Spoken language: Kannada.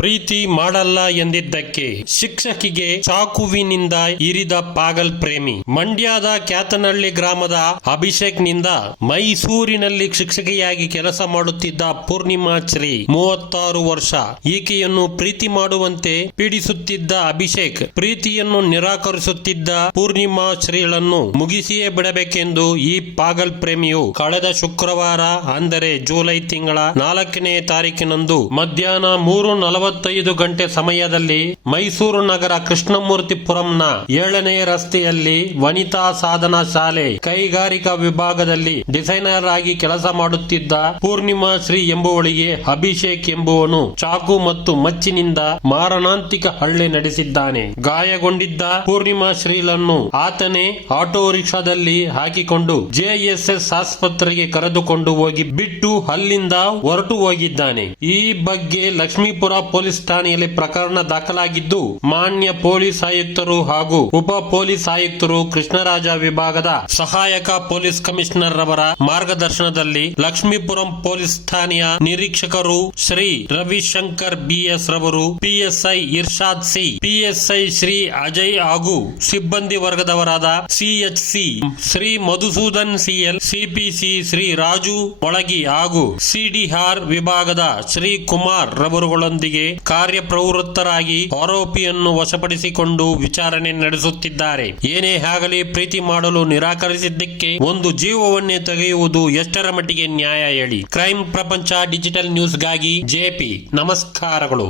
ಪ್ರೀತಿ ಮಾಡಲ್ಲ ಎಂದಿದ್ದಕ್ಕೆ ಶಿಕ್ಷಕಿಗೆ ಚಾಕುವಿನಿಂದ ಇರಿದ ಪಾಗಲ್ ಪ್ರೇಮಿ. ಮಂಡ್ಯದ ಕ್ಯಾತನಹಳ್ಳಿ ಗ್ರಾಮದ ಅಭಿಷೇಕ್ನಿಂದ ಮೈಸೂರಿನಲ್ಲಿ ಶಿಕ್ಷಕಿಯಾಗಿ ಕೆಲಸ ಮಾಡುತ್ತಿದ್ದ ಪೂರ್ಣಿಮಾ ಶ್ರೀ, ಮೂವತ್ತಾರು ವರ್ಷ. ಈಕೆಯನ್ನು ಪ್ರೀತಿ ಮಾಡುವಂತೆ ಪೀಡಿಸುತ್ತಿದ್ದ ಅಭಿಷೇಕ್, ಪ್ರೀತಿಯನ್ನು ನಿರಾಕರಿಸುತ್ತಿದ್ದ ಪೂರ್ಣಿಮಾ ಶ್ರೀಗಳನ್ನು ಮುಗಿಸಿಯೇ ಬಿಡಬೇಕೆಂದು ಈ ಪಾಗಲ್ ಪ್ರೇಮಿಯು ಕಳೆದ ಶುಕ್ರವಾರ, ಅಂದರೆ ಜುಲೈ ತಿಂಗಳ ನಾಲ್ಕನೇ ತಾರೀಕಿನಂದು ಮಧ್ಯಾಹ್ನ ಮೂರು ನಲವತ್ತೈದು ಗಂಟೆ ಸಮಯದಲ್ಲಿ ಮೈಸೂರು ನಗರ ಕೃಷ್ಣಮೂರ್ತಿಪುರಂನ ಏಳನೇ ರಸ್ತೆಯಲ್ಲಿ ವನಿತಾ ಸಾಧನಾ ಶಾಲೆ ಕೈಗಾರಿಕಾ ವಿಭಾಗದಲ್ಲಿ ಡಿಸೈನರ್ ಆಗಿ ಕೆಲಸ ಮಾಡುತ್ತಿದ್ದ ಪೂರ್ಣಿಮಾ ಶ್ರೀ ಎಂಬುವಳಿಗೆ ಅಭಿಷೇಕ್ ಎಂಬುವನು ಚಾಕು ಮತ್ತು ಮಚ್ಚಿನಿಂದ ಮಾರಣಾಂತಿಕ ಹಳ್ಳೆ ನಡೆಸಿದ್ದಾನೆ. ಗಾಯಗೊಂಡಿದ್ದ ಪೂರ್ಣಿಮಾ ಶ್ರೀಲನ್ನು ಆತನೇ ಆಟೋ ರಿಕ್ಷಾದಲ್ಲಿ ಹಾಕಿಕೊಂಡು ಜೆಎಸ್ಎಸ್ ಆಸ್ಪತ್ರೆಗೆ ಕರೆದುಕೊಂಡು ಹೋಗಿ ಬಿಟ್ಟು ಅಲ್ಲಿಂದ ಹೊರಟು ಹೋಗಿದ್ದಾನೆ. ಈ ಬಗ್ಗೆ ಲಕ್ಷ್ಮೀಪುರ ಪೊಲೀಸ್ ಠಾಣೆಯಲ್ಲಿ ಪ್ರಕರಣ ದಾಖಲಾಗಿದ್ದು, ಮಾನ್ಯ ಪೊಲೀಸ್ ಆಯುಕ್ತರು ಹಾಗೂ ಉಪ ಪೊಲೀಸ್ ಆಯುಕ್ತರು ಕೃಷ್ಣರಾಜ ವಿಭಾಗದ ಸಹಾಯಕ ಪೊಲೀಸ್ ಕಮಿಷನರ್ ರವರ ಮಾರ್ಗದರ್ಶನದಲ್ಲಿ ಲಕ್ಷ್ಮೀಪುರಂ ಪೊಲೀಸ್ ಠಾಣೆಯ ನಿರೀಕ್ಷಕರು ಶ್ರೀ ರವಿಶಂಕರ್ ಬಿಎಸ್ ರವರು, PSI Irshad C, PSI Shri Ajay ಹಾಗೂ ಸಿಬ್ಬಂದಿ ವರ್ಗದವರಾದ CHC Shri Madhusudan CL CPC Shri Raju ಒಳಗಿ ಹಾಗೂ ಸಿಡಿಆರ್ ವಿಭಾಗದ ಶ್ರೀ ಕುಮಾರ್ ರವರುಗಳೊಂದಿಗೆ ಕಾರ್ಯಪ್ರವೃತ್ತರಾಗಿ ಆರೋಪಿಯನ್ನು ವಶಪಡಿಸಿಕೊಂಡು ವಿಚಾರಣೆ ನಡೆಸುತ್ತಿದ್ದಾರೆ. ಏನೇ ಆಗಲಿ ಪ್ರೀತಿ ಮಾಡಲು ನಿರಾಕರಿಸಿದ್ದಕ್ಕೆ ಒಂದು ಜೀವವನ್ನೇ ತೆಗೆಯುವುದು ಎಷ್ಟರ ಮಟ್ಟಿಗೆ ನ್ಯಾಯ ಹೇಳಿ. ಕ್ರೈಮ್ ಪ್ರಪಂಚ ಡಿಜಿಟಲ್ ನ್ಯೂಸ್ಗಾಗಿ ಜೆಪಿ ನಮಸ್ಕಾರಗಳು.